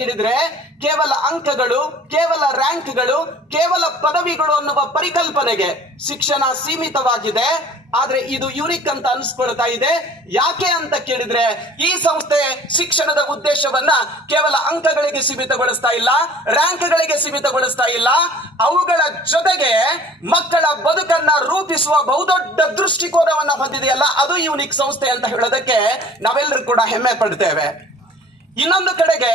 ಹೇಳಿದ್ರೆ ಕೇವಲ ಅಂಕಗಳು, ಕೇವಲ ರ್ಯಾಂಕ್ಗಳು, ಕೇವಲ ಪದವಿಗಳು ಅನ್ನುವ ಪರಿಕಲ್ಪನೆಗೆ ಶಿಕ್ಷಣ ಸೀಮಿತವಾಗಿದೆ. ಆದ್ರೆ ಇದು ಯೂನಿಕ್ ಅಂತ ಅನಿಸ್ಕೊಳ್ತಾ ಇದೆ. ಯಾಕೆ ಅಂತ ಕೇಳಿದ್ರೆ ಈ ಸಂಸ್ಥೆ ಶಿಕ್ಷಣದ ಉದ್ದೇಶವನ್ನ ಕೇವಲ ಅಂಕಗಳಿಗೆ ಸೀಮಿತಗೊಳಿಸ್ತಾ ಇಲ್ಲ, ರ್ಯಾಂಕ್ಗಳಿಗೆ ಸೀಮಿತಗೊಳಿಸ್ತಾ ಇಲ್ಲ. ಅವುಗಳ ಜೊತೆಗೆ ಮಕ್ಕಳ ಬದುಕನ್ನ ರೂಪಿಸುವ ಬಹುದೊಡ್ಡ ದೃಷ್ಟಿಕೋನವನ್ನ ಹೊಂದಿದೆಯಲ್ಲ, ಅದು ಯೂನಿಕ್ ಸಂಸ್ಥೆ ಅಂತ ಹೇಳೋದಕ್ಕೆ ನಾವೆಲ್ಲರೂ ಕೂಡ ಹೆಮ್ಮೆ ಪಡ್ತೇವೆ. ಇನ್ನೊಂದು ಕಡೆಗೆ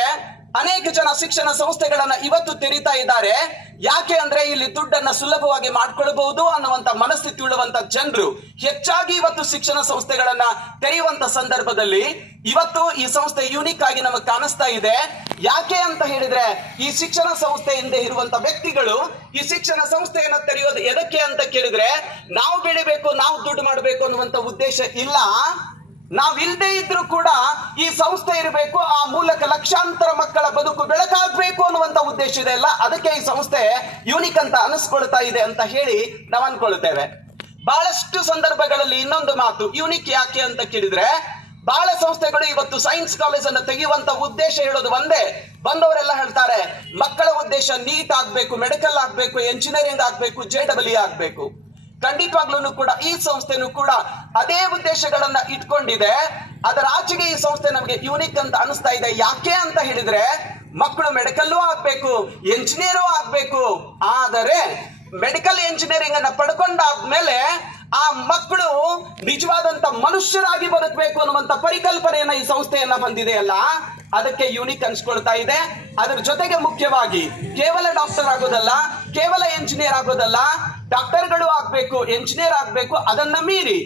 ಅನೇಕ ಜನ ಶಿಕ್ಷಣ ಸಂಸ್ಥೆಗಳನ್ನ ಇವತ್ತು ತೆರೀತಾ ಇದ್ದಾರೆ. ಯಾಕೆ ಅಂದ್ರೆ ಇಲ್ಲಿ ದುಡ್ಡನ್ನ ಸುಲಭವಾಗಿ ಮಾಡ್ಕೊಳ್ಬಹುದು ಅನ್ನುವಂತ ಮನಸ್ಥಿತಿ ಉಳ್ಳುವಂತ ಜನರು ಹೆಚ್ಚಾಗಿ ಇವತ್ತು ಶಿಕ್ಷಣ ಸಂಸ್ಥೆಗಳನ್ನ ತೆರೆಯುವಂತ ಸಂದರ್ಭದಲ್ಲಿ ಇವತ್ತು ಈ ಸಂಸ್ಥೆ ಯೂನಿಕ್ ಆಗಿ ನಮಗೆ ಕಾಣಿಸ್ತಾ ಇದೆ. ಯಾಕೆ ಅಂತ ಹೇಳಿದ್ರೆ ಈ ಶಿಕ್ಷಣ ಸಂಸ್ಥೆ ಹಿಂದೆ ಇರುವಂತ ವ್ಯಕ್ತಿಗಳು ಈ ಶಿಕ್ಷಣ ಸಂಸ್ಥೆಯನ್ನ ತೆರೆಯೋದು ಎದಕ್ಕೆ ಅಂತ ಕೇಳಿದ್ರೆ ನಾವು ಬೆಳಿಬೇಕು, ನಾವು ದುಡ್ಡು ಮಾಡಬೇಕು ಅನ್ನುವಂತ ಉದ್ದೇಶ ಇಲ್ಲ. ನಾವಿಲ್ಲದೆ ಇದ್ರೂ ಕೂಡ ಈ ಸಂಸ್ಥೆ ಇರಬೇಕು, ಆ ಮೂಲಕ ಲಕ್ಷಾಂತರ ಮಕ್ಕಳ ಬದುಕು ಬೆಳಕಾಗಬೇಕು ಅನ್ನುವಂತ ಉದ್ದೇಶ ಇದೆ ಅಲ್ಲ, ಅದಕ್ಕೆ ಈ ಸಂಸ್ಥೆ ಯೂನಿಕ್ ಅಂತ ಅನಿಸ್ಕೊಳ್ತಾ ಇದೆ ಅಂತ ಹೇಳಿ ನಾವು ಅನ್ಕೊಳ್ತೇವೆ. ಬಹಳಷ್ಟು ಸಂದರ್ಭಗಳಲ್ಲಿ ಇನ್ನೊಂದು ಮಾತು ಯೂನಿಕ್ ಯಾಕೆ ಅಂತ ಕೇಳಿದ್ರೆ ಬಹಳ ಸಂಸ್ಥೆಗಳು ಇವತ್ತು ಸೈನ್ಸ್ ಕಾಲೇಜ್ ಅನ್ನು ತೆಗೆಯುವಂತ ಉದ್ದೇಶ ಹೇಳೋದು ಒಂದೇ. ಬಂದವರೆಲ್ಲ ಹೇಳ್ತಾರೆ ಮಕ್ಕಳ ಉದ್ದೇಶ ನೀಟ್ ಆಗ್ಬೇಕು, ಮೆಡಿಕಲ್ ಆಗ್ಬೇಕು, ಎಂಜಿನಿಯರಿಂಗ್ ಆಗ್ಬೇಕು, JEE ಆಗ್ಬೇಕು. ಖಂಡಿತವಾಗ್ಲೂ ಕೂಡ ಈ ಸಂಸ್ಥೆನೂ ಕೂಡ ಅದೇ ಉದ್ದೇಶಗಳನ್ನ ಇಟ್ಕೊಂಡಿದೆ. ಅದರ ಆಚೆಗೆ ಈ ಸಂಸ್ಥೆ ನಮಗೆ ಯೂನಿಕ್ ಅಂತ ಅನಿಸ್ತಾ ಇದೆ. ಯಾಕೆ ಅಂತ ಹೇಳಿದ್ರೆ ಮಕ್ಕಳು ಮೆಡಿಕಲ್ಲೂ ಆಗ್ಬೇಕು, ಎಂಜಿನಿಯರು ಆಗ್ಬೇಕು. ಆದರೆ ಮೆಡಿಕಲ್ ಎಂಜಿನಿಯರಿಂಗ್ ಅನ್ನ ಪಡ್ಕೊಂಡಾದ್ಮೇಲೆ ಆ ಮಕ್ಕಳು ನಿಜವಾದಂತ ಮನುಷ್ಯರಾಗಿ ಬದುಕಬೇಕು ಅನ್ನುವಂತ ಪರಿಕಲ್ಪನೆಯನ್ನ ಈ ಸಂಸ್ಥೆಯನ್ನ ಹೊಂದಿದೆಯಲ್ಲ, ಅದಕ್ಕೆ ಯೂನಿಕ್ ಅನ್ಸ್ಕೊಳ್ತಾ ಇದೆ. ಅದರ ಜೊತೆಗೆ ಮುಖ್ಯವಾಗಿ ಕೇವಲ ಡಾಕ್ಟರ್ ಆಗೋದಲ್ಲ, ಕೇವಲ ಎಂಜಿನಿಯರ್ ಆಗೋದಲ್ಲ, ಡಾಕ್ಟರ್ಗಳು ಆಗ್ಬೇಕು, ಎಂಜಿನಿಯರ್ ಆಗ್ಬೇಕು. ಅದನ್ನ ಮೀರಿ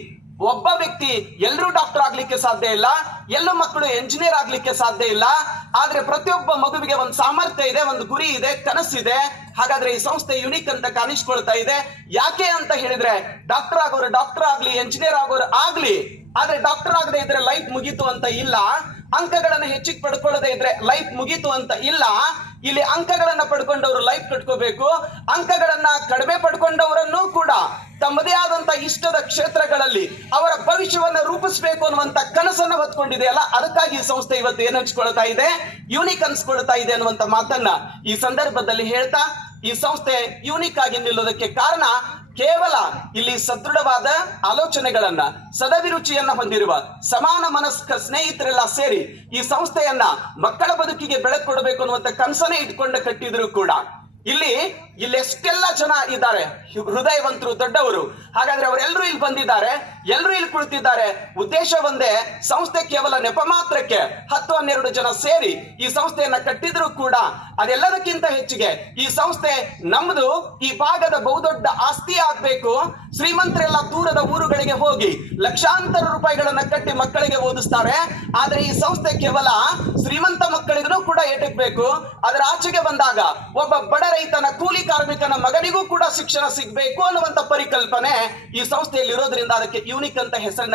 ಒಬ್ಬ ವ್ಯಕ್ತಿ ಎಲ್ಲರೂ ಡಾಕ್ಟರ್ ಆಗ್ಲಿಕ್ಕೆ ಸಾಧ್ಯ ಇಲ್ಲ, ಎಲ್ಲ ಮಕ್ಕಳು ಎಂಜಿನಿಯರ್ ಆಗ್ಲಿಕ್ಕೆ ಸಾಧ್ಯ ಇಲ್ಲ. ಆದ್ರೆ ಪ್ರತಿಯೊಬ್ಬ ಮಗುವಿಗೆ ಒಂದು ಸಾಮರ್ಥ್ಯ ಇದೆ, ಒಂದು ಗುರಿ ಇದೆ, ಕನಸಿದೆ. ಹಾಗಾದ್ರೆ ಈ ಸಂಸ್ಥೆ ಯೂನಿಕ್ ಅಂತ ಕಾಣಿಸ್ಕೊಳ್ತಾ ಇದೆ. ಯಾಕೆ ಅಂತ ಹೇಳಿದ್ರೆ ಡಾಕ್ಟರ್ ಆಗೋರು ಡಾಕ್ಟರ್ ಆಗ್ಲಿ, ಎಂಜಿನಿಯರ್ ಆಗೋರು ಆಗ್ಲಿ, ಆದ್ರೆ ಡಾಕ್ಟರ್ ಆಗದೆ ಇದ್ರೆ ಲೈಫ್ ಮುಗೀತು ಅಂತ ಇಲ್ಲ. ಅಂಕಗಳನ್ನ ಹೆಚ್ಚಿಗೆ ಪಡ್ಕೊಳ್ಳದೆ ಇದ್ರೆ ಲೈಫ್ ಮುಗೀತು ಅಂತ ಇಲ್ಲ. ಇಲ್ಲಿ ಅಂಕಗಳನ್ನ ಪಡ್ಕೊಂಡವರು ಲೈಫ್ ಕಟ್ಕೋಬೇಕು, ಅಂಕಗಳನ್ನ ಕಡಿಮೆ ಪಡ್ಕೊಂಡವರನ್ನು ಕೂಡ ತಮ್ಮದೇ ಆದಂತ ಇಷ್ಟದ ಕ್ಷೇತ್ರಗಳಲ್ಲಿ ಅವರ ಭವಿಷ್ಯವನ್ನ ರೂಪಿಸಬೇಕು ಅನ್ನುವಂತ ಕನಸನ್ನ ಹೊತ್ಕೊಂಡಿದೆಯಲ್ಲ, ಅದಕ್ಕಾಗಿ ಈ ಸಂಸ್ಥೆ ಇವತ್ತು ಏನ್ ಹಂಚ್ಕೊಳ್ತಾ ಇದೆ, ಯೂನಿಕ್ ಅನ್ಸ್ಕೊಳ್ತಾ ಇದೆ ಅನ್ನುವಂತ ಮಾತನ್ನ ಈ ಸಂದರ್ಭದಲ್ಲಿ ಹೇಳ್ತಾ ಈ ಸಂಸ್ಥೆ ಯೂನಿಕ್ ಆಗಿ ನಿಲ್ಲೋದಕ್ಕೆ ಕಾರಣ ಕೇವಲ ಇಲ್ಲಿ ಸದೃಢವಾದ ಆಲೋಚನೆಗಳನ್ನ, ಸದಭಿರುಚಿಯನ್ನ ಹೊಂದಿರುವ ಸಮಾನ ಮನಸ್ಕ ಸ್ನೇಹಿತರೆಲ್ಲ ಸೇರಿ ಈ ಸಂಸ್ಥೆಯನ್ನ ಮಕ್ಕಳ ಬದುಕಿಗೆ ಬೆಳಕು ಕೊಡಬೇಕು ಅನ್ನುವಂತ ಕನಸನ್ನೇ ಇಟ್ಕೊಂಡು ಕಟ್ಟಿದ್ರು ಕೂಡ ಇಲ್ಲಿ ಎಷ್ಟೆಲ್ಲ ಜನ ಇದ್ದಾರೆ ಹೃದಯವಂತರು, ದೊಡ್ಡವರು. ಹಾಗಾದ್ರೆ ಅವರೆಲ್ಲರೂ ಇಲ್ಲಿ ಬಂದಿದ್ದಾರೆ, ಎಲ್ಲರೂ ಇಲ್ಲಿ ಕುಳಿತಿದ್ದಾರೆ. ಉದ್ದೇಶ ಒಂದೇ, ಸಂಸ್ಥೆ ಕೇವಲ ನೆಪ ಮಾತ್ರಕ್ಕೆ 10-12 ಜನ ಸೇರಿ ಈ ಸಂಸ್ಥೆಯನ್ನ ಕಟ್ಟಿದ್ರು ಕೂಡ ಅದೆಲ್ಲದಕ್ಕಿಂತ ಹೆಚ್ಚಿಗೆ ಈ ಸಂಸ್ಥೆ ನಮ್ದು ಈ ಭಾಗದ ಬಹುದೊಡ್ಡ ಆಸ್ತಿ ಆಗ್ಬೇಕು. ಶ್ರೀಮಂತರೆಲ್ಲ ದೂರದ ಊರುಗಳಿಗೆ ಹೋಗಿ ಲಕ್ಷಾಂತರ ರೂಪಾಯಿಗಳನ್ನ ಕಟ್ಟಿ ಮಕ್ಕಳಿಗೆ ಓದಿಸ್ತಾರೆ. ಆದ್ರೆ ಈ ಸಂಸ್ಥೆ ಕೇವಲ ಶ್ರೀಮಂತ ಮಕ್ಕಳಿಗೂ ಕೂಡ ಏಟಕ್ಬೇಕು. ಅದರ ಆಚೆಗೆ ಬಂದಾಗ ಒಬ್ಬ ಬಡ ರೈತನ, ಕೂಲಿ ಕಾರ್ಮಿಕನ ಮಗನಿಗೂ ಕೂಡ ಶಿಕ್ಷಣ ಸಿಗಬೇಕು ಅನ್ನುವಂತ ಪರಿಕಲ್ಪನೆ ಈ ಸಂಸ್ಥೆಯಲ್ಲಿ ಇರೋದ್ರಿಂದ ಅದಕ್ಕೆ ಯೂನಿಕ್ ಅಂತ ಹೆಸರನ್ನ